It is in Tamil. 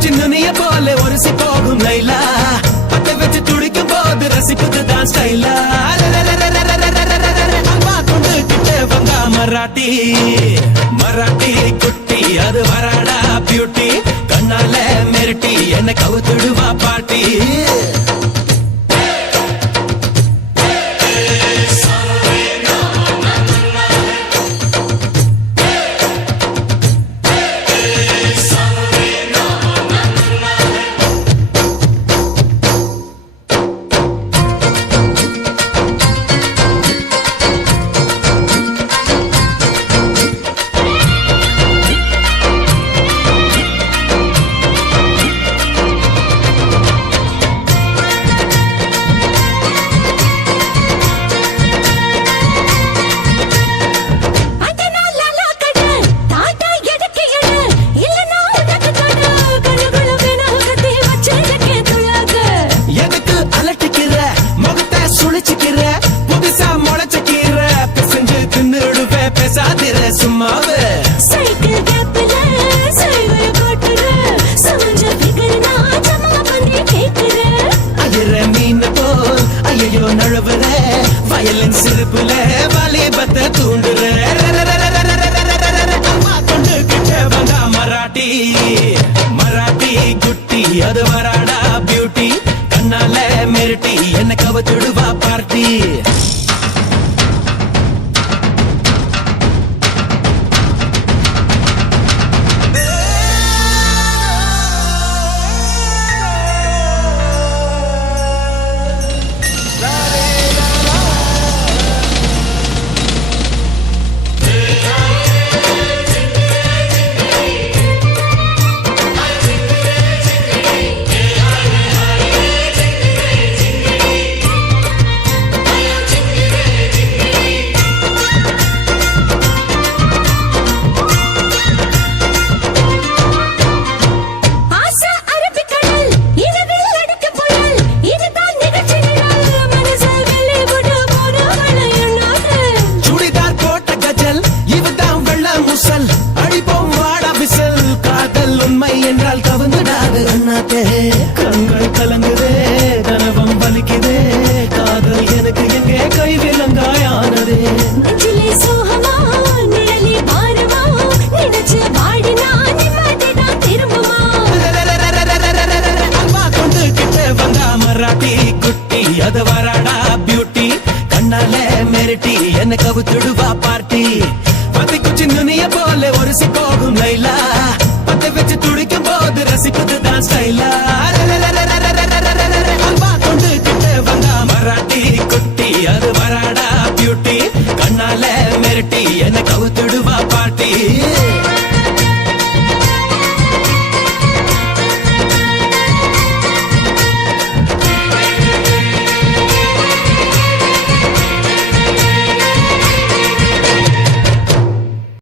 சின்னுனிய போல ஒருசி போகும் லைலா பத்த வச்சு துடிக்கும் போது ரசிப்பதுதான் ஸ்டைலா அல்வா கொண்டு கிட்ட வந்தா மராட்டி மராட்டி குட்டி அது வராடா பியூட்டி கண்ணால மிரட்டி என்ன கவுத்துடுவா பாட்டி சும்மாவே சைக்கிள் கேப்ல சைவர போட்டுற சமஞ்ச பிகர்னா ஜமா பண்ணி கேக்குற அயர மீன் போல் ஐயோ நழுவுற வயலின் சிரிப்புல வாலிபத்தை தூண்டுற அம்மா கொண்டு கிட்ட வந்தா மராட்டி மராட்டி குட்டி அது வராடா பியூட்டி கண்ணால மிரட்டி என்ன கவத்துடுவா பார்ட்டி கண்கள் கலங்குதே கனவம் வலிக்குதே காதல் எனக்கு எங்கே கை விலங்காயானதே நெஞ்சிலே சோகமா நிழலே பாரமா நினைச்சு வாடினா நிம்மதிதான் திரும்புமா அல்வா கொண்டு கிட்ட வந்தா மராட்டி குட்டி அது வராடா பியூட்டி கண்ணால மிரட்டி என்ன கவுத்துடுவா பார்ட்டி பத்திக்கு சின்னுனிய போல ஒருசி போகும் லைலா பத்த வச்சு துடிக்கும் போது ரசிப்பதுதான் ஸ்டைலா